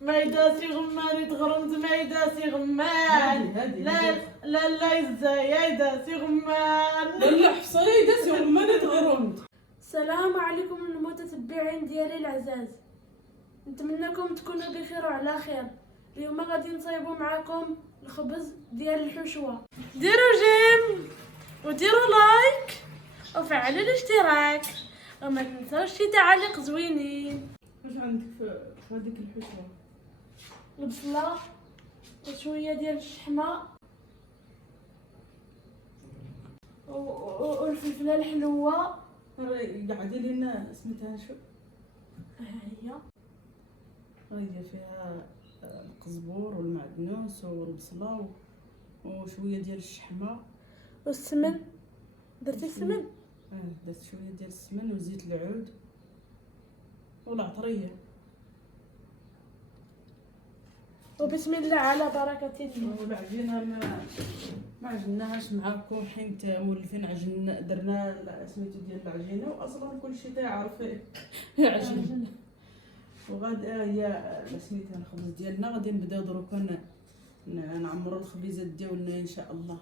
ما يداسي غمان تغرمت ما يداسي غمان. لا لا لا ازاي يداسي غمان. لا لا حفصة يداسي غمان تغرمت. السلام عليكم المتتبعين ديالي العزاز، نتمنىكم تكونوا بخير وعلى خير. اليوم غادي نصايبوا معكم الخبز ديال الحشوه. ديروا جيم وديروا لايك وفعلوا الاشتراك وما تنساوش شي تعاليق زوينين. واش عندك في هذيك الحشوه؟ البصله وشويه ديال الشحمه والفلفله الحلوه. قاعده لنا سميتها شو؟ هي غادي فيها القزبور والمعدنوس والبصله وشويه ديال الشحمه والسمن. درتي السمن؟ درت شويه ديال السمن وزيت العود والعطريه. وبسم الله على بركه الله. والعجينه ما عجناهاش معاكم حيت مولفين عجن درنا سميتو ديال العجينه واصلا كلشي تيعرف يعجن. وغادي هي سميتها الخبز ديالنا غادي نبداو دروكا نعمروا الخبيزات ديالنا ان شاء الله.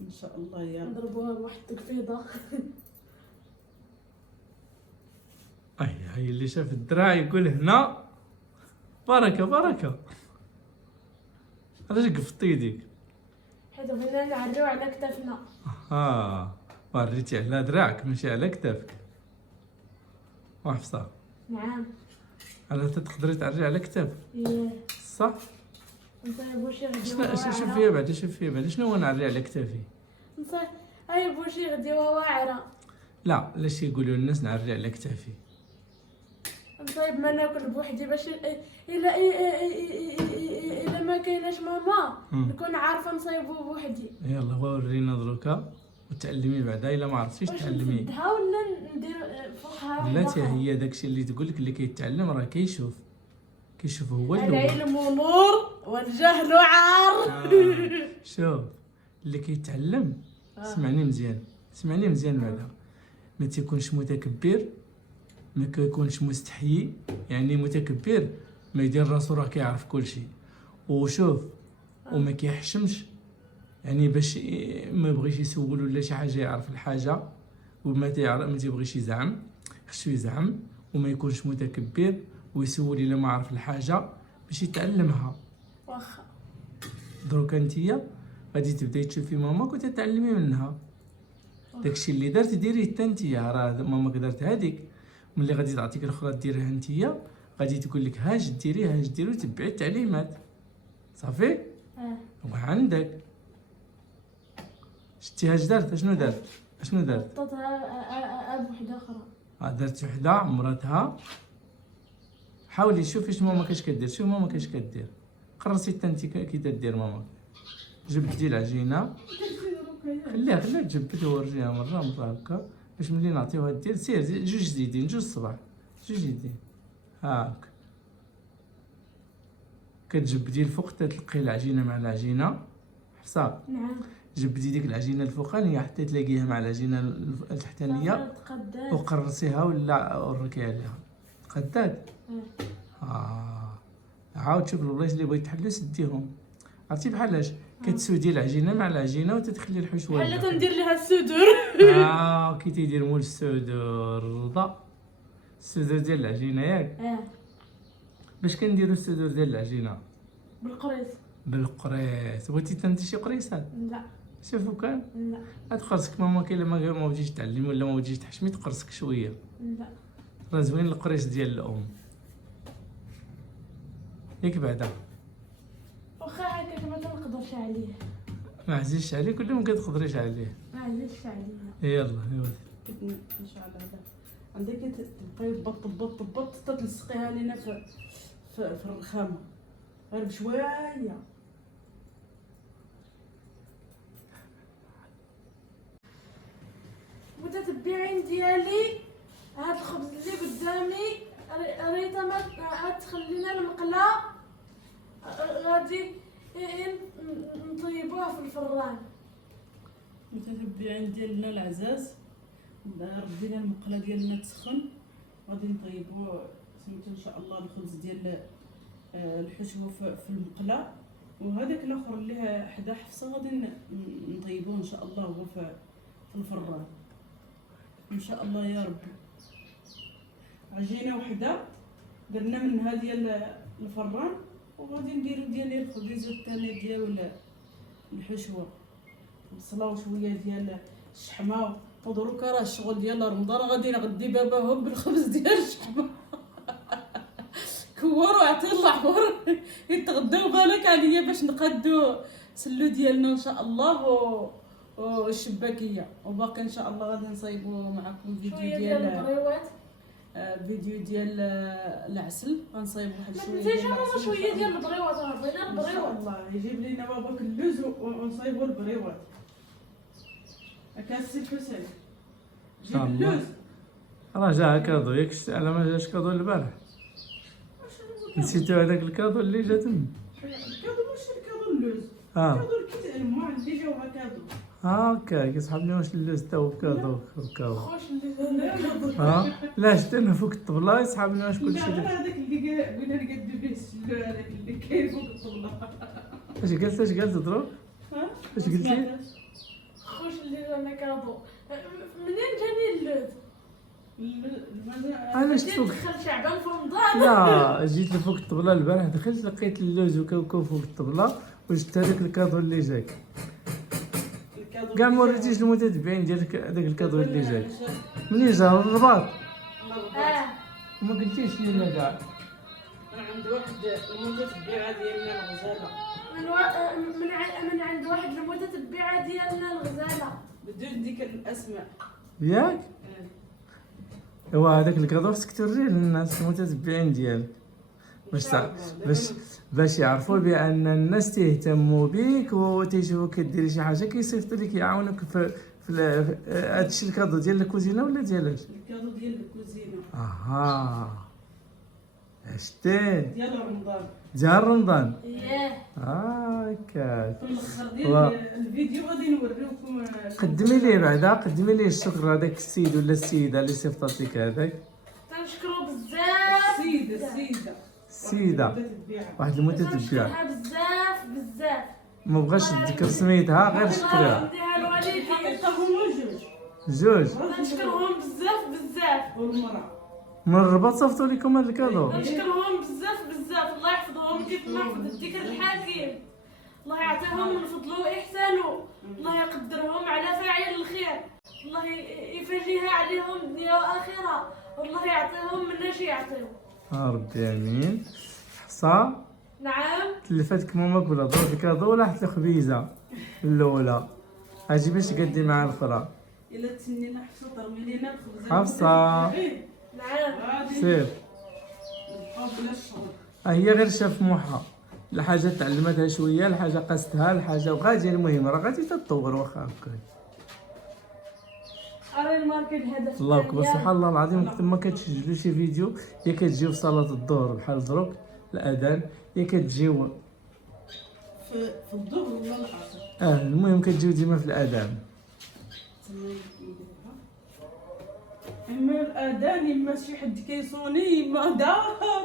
ان شاء الله يا رب. نضربوها بواحد التقفيضه. هاي اللي شاف الدراع يقول هنا بركه بركه. علاش قفطتي يديك؟ حيت بغينا نعريو على كتافنا. وريتي على دراعك ماشي على كتافك. وحفصه نعم. على تقدري تعري على كتافك صح؟ نصايبو شي غديوه شوف واعره. فيا بعدا شوف فيا بعدا شنو هو نعري على كتافي؟ نصايبو شي غديوه واعره. لا علاش يقولوا الناس نعري على كتافي؟ نصايب ما ناكل بوحدي باش الا ما كايناش ماما نكون عارفه نصايبو بوحدي. يلا ورينا دروكا وتعلمي بعدا الا ما عرفتيش تعلمي. نسدها ولا ندير فوقها؟ بلاتي هي داكشي اللي تقول لك اللي كيتعلم راه كيشوف هو الاول. العلم نور والجهل عار. شوف اللي كيتعلم سمعني مزيان بعدا ما تيكونش متكبر ما كيكونش مستحيي. يعني متكبر ما يدير راسو راه كيعرف كلشي. وشوف وما كيحشمش يعني باش ما يبغيش يسول ولا شي حاجه يعرف الحاجه وما تعرف ما تيبغيش يزعم. خصو يزعم وما يكونش متكبر ويسول الا ما عرف الحاجه باش يتعلمها. واخا دروك انتيا غادي تبداي تشوفي ماماك وتتعلمي منها. داكشي اللي درت ديريه حتى نتيا. راه ماماك دارت هذيك ملي غادي تعطيك الاخرى ديريها نتيا غادي تقول لك هاش ديري وتبعي التعليمات صافي. وعندك شتي اش دارت اشنو دارت حطيتها بوحده اخرى. درت وحده عمرتها. حاولي شوفي اش ماماك اش كدير. شوف ماماك اش كدير قرصي حتى انت كي تدير ماماك. جبدي العجينه خليها تجبد وورجيها مره هكا باش ملي نعطيوها دير سير جوج يدين جوج صباع جوج يدين هاك كتجبدي الفوق تلقي العجينه مع العجينه. حفصه نعم. جبدي ديك العجينه الفوقانيه حتى تلاقيها مع العجينه التحتانيه وقرصيها ولا وركي عليها تقدات. عاود شوف البلايص اللي بغيتي تحلو سديهم. عرفتي بحالاش كتسودي العجينه مع العجينه وتدخلي الحشوه بحال تندير ليها السدور. كي تيدير مول السدور رضا السدور ديال العجينه ياك. باش كنديروا السدور ديال العجينه؟ بالقريص. بغيتي انت شي قريصات؟ لا. شوفوا كان لا. تقرصك ماما كاين ما بغيتيش تعلمي ولا ما بغيتيش تحشمي تقرصك شويه. لا. راه زوين القريص ديال الام ياك بعدا. واخا هكاك ما تنقدرش عليه. ما عزيزش عليك ولا ما كتقدريش عليه؟ ما عزيزش عليه. يلا ان شاء الله هذا عندك تبقاي بط حتى تلصقيها لينا في الرخامه غير بشويه. متتبعين ديالي هاد الخبز اللي قدامي ريتا ما غتخلينا المقله غادي نطيبوها في الفران. متتبعين ديالنا العزاز ردينا المقله ديالنا تسخن غادي نطيبو سميتو ان شاء الله الخبز ديال الحشوه في المقله، وهذاك الاخر اللي حدا حفصه غادي نطيبوه ان شاء الله هو في الفران ان شاء الله يا ربي. عجينه وحده درنا منها ديال الفران، وغادي نديرو ديال الخبز الثاني ديال الحشوه، بصله وشويه ديال الشحمه. ودروكا راه الشغل ديال رمضان غادي نغدي باباهم بالخبز ديال الشحمه. كوروا عطي الله عمر يتغداو بالك عليا باش نقادو سلو ديالنا ان شاء الله والشباكيه. وباقي ان شاء الله غادي نصايبوا معكم فيديو شويه ديال ديال البغيوات. فيديو ديال العسل. غنصايبوا واحد ما شويه تنسيش ديال انا العسل شويه ديال البغيوات، راه بغينا ان شاء البغيوات. الله. يجيب لينا باباك اللوز ونصايبوا البريوات. اكاسي الحسين جيب شاء الله. اللوز. راه جا كادو، ياك شتي على ما جاش كادو البارح؟ نسيتو هذاك الكادو اللي جا تما؟ الكادو ماشي الكادو اللوز، اه كادو الكيت ما اللي جاوها كادو. هاكا كيصحابني واش اللوز تا هو كادو كاو. خوش اللي ها لا شتي انا فوق الطبله يصحابني واش كلشي لا داك. هذاك اللي قلنا نقدو به السلو، هذاك اللي كاين فوق الطبله. اش قالت دروك؟ ها اش قلتي؟ خوش اللي انا كادو. منين جاني اللوز؟ انا شفت بديت فوق. دخل شعبان في رمضان. لا جيت لفوق الطبله البارح، دخلت لقيت اللوز وكاوكاو فوق الطبله، وجدت هذاك الكادو اللي جاك. كاع ما وريتيش المتتبعين ديالك هذاك الكادو اللي جاك منين جا؟ من الرباط. وما قلتيش لينا كاع. عند واحد المتتبعه ديالنا الغزاله، من عند واحد المتتبعه ديالنا الغزاله بدون ذكر الاسماء. ياك هو هذاك الكادو خصك توريه للناس المتتبعين ديالك باش يعرفوا بان الناس تهتموا بك وتيشوفوك كديري شي حاجه كيصيفطوا لك يعاونوك في هذا الشيء. الكادو ديال الكوزينه ولا ديالاش؟ الكادو ديال الكوزينه. اها شتي ديال رمضان. ديال رمضان. ياه هاكا في الاخر ديال الفيديو غادي نوريوكم. قدمي ليه الشكر هذاك السيد ولا السيده اللي صيفطت لك هذاك. تنشكرو بزاف. السيده واحد المتتبعه تنشكرها بزاف. ما بغاش تذكر سميتها غير شكرها. نديها لوالدي. الحقيقه هما جوج تنشكرهم بزاف. والمراه من الرباط صيفطوا لكم هذا الكادو. نشكرهم بزاف. الله يحفظهم كيف ما حفظ الذكر الحكيم. الله يعطيهم من فضله وإحسانه. الله يقدرهم على فاعل الخير. الله يفرجيها عليهم دنيا وآخرة. والله يعطيهم من اش يعطيهم. ربي امين. حصى نعم. تلفتك ماماك ولا ضرب الكادو ولا حتى خبيزه الاولى اجي باش تقدي مع الاخرى. الا تسنينا حفصه ترمي لينا الخبزه. حفصه نعم. سير. نبقاو بلا الشغل. هي غير شاف موحة، الحاجة تعلمتها شوية، الحاجة قاستها، الحاجة وغادي المهم راه غادي تتطور واخا هكا. أري الماركة الهدف. الله اكبر سبحان الله العظيم. وقت ما كتسجلوا شي فيديو يا كتجيو في صلاة الظهر بحال دروك الأذان، يا كتجيو في الظهر ولا العصر. المهم كتجيو ديما في الأذان. اما الاذان اما شي حد كيصوني اما دار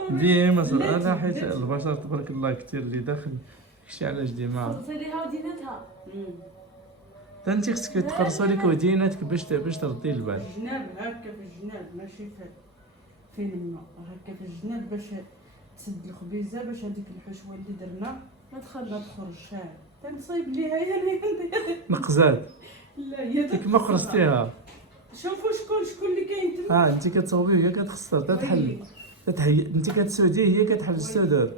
ديما هذا حيت البشر تبارك الله كثير اللي داخل داكشي علاش ديما خلصيليها ودينتها. حتى انت خصك تقرصوا لك وديناتك باش تردي البال. الجناب هكا في الجناب ماشي فين الماء هكا في الجناب باش تسد الخبيزه باش هذيك الحشوه اللي درنا ما تخرجش. تنصايب ليها هي نقزات لا هي ديك ما خرجتيها. شوفوا شكون اللي كاين تما. انت كتصوبيه هي كتخسر تتحل انت كتسوديه هي كتحل السدود.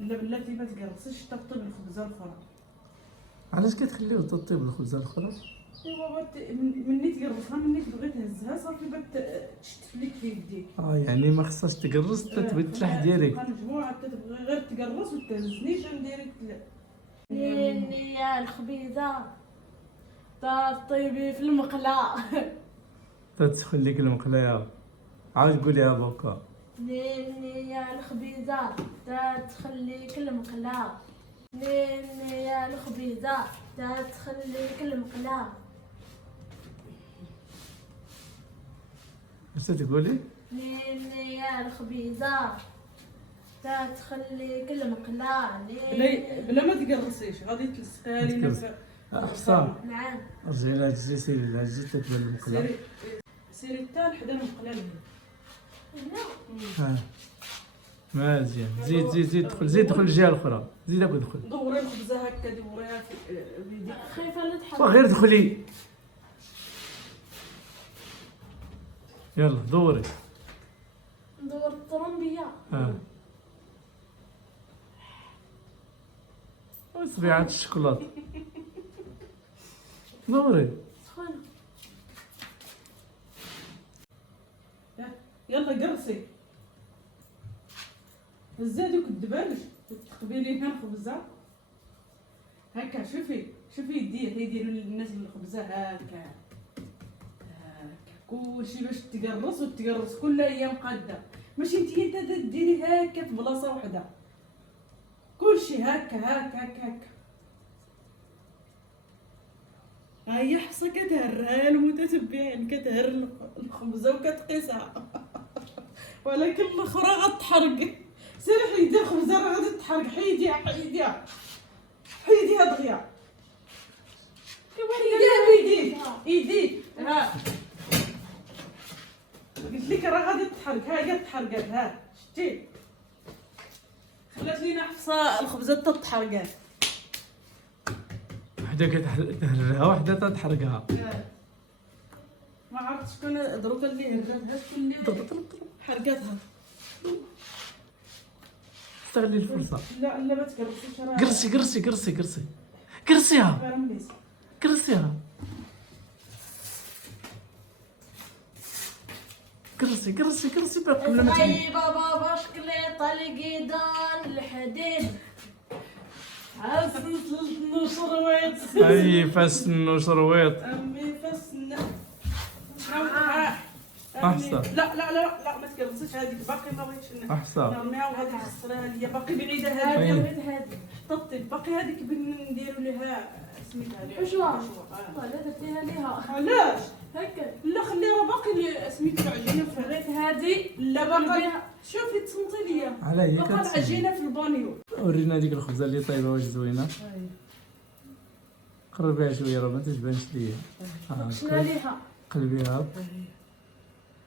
لا بلاتي ما تقرصيش تطيب الخبزه الاخرى. علاش كتخليو تطيب الخبزه الاخرى؟ ايوا مني تقرصها مني تبغي تهزها صافي تشتف لك في يديك. يعني ما خصهاش تقرص تتبت تلاح ديالك. مجموعه تبغي غير تقرص وتهزنيش ديريكت. نيني يا الخبيزة طيبي في المقلاة. تتسخن لك المقلايه. عاود قوليها بوكا. نيني يا الخبيزة تخليك المقلاة. نيني يا الخبيزة تخليك المقلاة. اش تقولي؟ نيني يا الخبيزة تخليك المقلة بلا ما تقرصيش غادي تلصقيها لينا في حفصة نعم. رجعي لها تجي سيري لها تجي تتبان المقلة. سيري حتى لحدا المقلة لهي. هنا ما مزيان. زيد دخل الجهة الأخرى. زيد دخل. دوري الخبزة هكا دوريها في يديك. خايفة لا تحرق. غير دخلي. يلا دوري. ندور الطرمبية. طبيعة الشوكولاتة. دوري. سخونة. يلا قرصي. هزا دوك الدبالج تقبلي لنا الخبزة هكا. شوفي يديروا للناس الخبزة هكا كلشي باش تقرص كل ايام قاده. ماشي انت ديري هكا في بلاصه وحده كلشي هكا. هي حفصه كتهرها المتتبعين كتهر الخبزه وكتقيسها ولكن الاخرى غتحرق. سير حيدي الخبزه راه غادي تحرق. حيديها دغيا. ايديك ها قلت لك راه غادي تحرق. ها هي تحرقات. ها شتي خلات لينا حفصه الخبزه تتحرقات. وحده كتهرها وحده تتحرقها. ما عرفتش شكون دروك اللي هراتها شكون اللي حرقاتها. استغلي الفرصة. لا ما تقرصيش راه قرصيها. فرميس. قرصي باقي قبل ما تحل. اي بابا باش كليطة القيدان الحديد. عسل شرويط. اي فاسن وشرويط. امي فسنا. أحسن. لا ما تقرصيش هذيك باقي ما بغيتش أحسن. نرميها وغادي نخسرها ليا. باقي بعيده هذه هذه. بغيت هذه. ططي باقي هذيك نديروا لها سميتها الحشوة. لا درتيها ليها. علاش؟ هكا. لا خليها باقي سميتها العجينه في بغيت هذه. لا باقي. شوفي تصنتي ليا على هي باقي كتسمع. العجينه في البانيو. ورينا ديك الخبزة اللي طايبة واش زوينة. قربيها شوية راه ما تتبانش ليا. شنا ليها. قلبيها.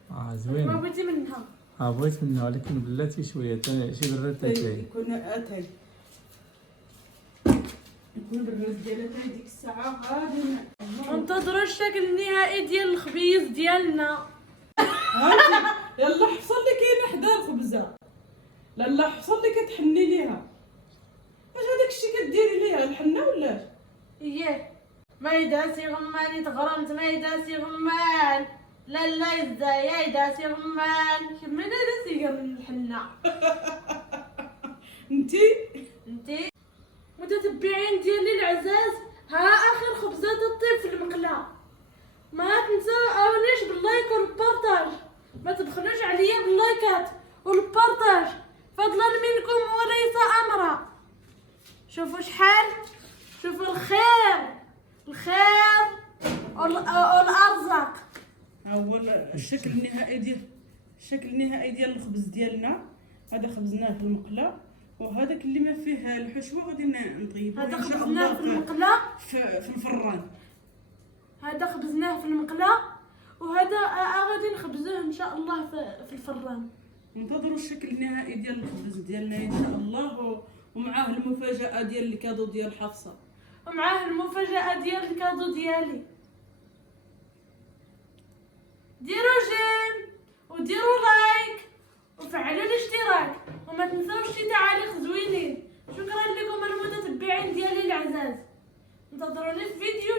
ما زوينة. بغيتي منها. بغيت منها ولكن بلاتي شوية شي براد تاعي. يكون اتاي يكون بالرز ديالها تاع ديك الساعه غادي انتظروا الشكل النهائي ديال الخبيز ديالنا. يلا حفصه اللي كاينه حدا الخبزه. لا حفصه اللي كتحني ليها. اش هذاك الشيء كديري ليها الحنه ولاش؟ اييه. ما يداسي غماني تغرمت ما يداسي غمان. لا يا يداسي غمان. من هذا سيقر من الحنة. انتي متتبعين ديالي العزاز، ها اخر خبزة تطيب في المقلاة. ما تنساونيش باللايك والبارطاج. ما تبخلوش عليا باللايكات والبارطاج فضلا منكم وليس امرا. شوفوا شحال، شوفوا الخير والارزاق. ها هو الشكل النهائي ديال الخبز ديالنا. هذا خبزناه في المقله وهذاك اللي ما فيه الحشوه غادي نطيبوه هذا ان شاء خبزناه الله في المقلاة. في الفران. هذا خبزناه في المقلاة وهذا غادي نخبزوه ان شاء الله في الفران. ننتظروا الشكل النهائي ديال الخبز ديالنا ان شاء الله ومعاه المفاجاه ديال الكادو ديال حفصه ومعاه المفاجأة ديال الكادو ديالي. ديروا جيم وديروا لايك وفعلوا الاشتراك وما تنساوش شي تعاليق زوينين. شكرا لكم المتتبعين ديالي العزاز. انتظروني في فيديو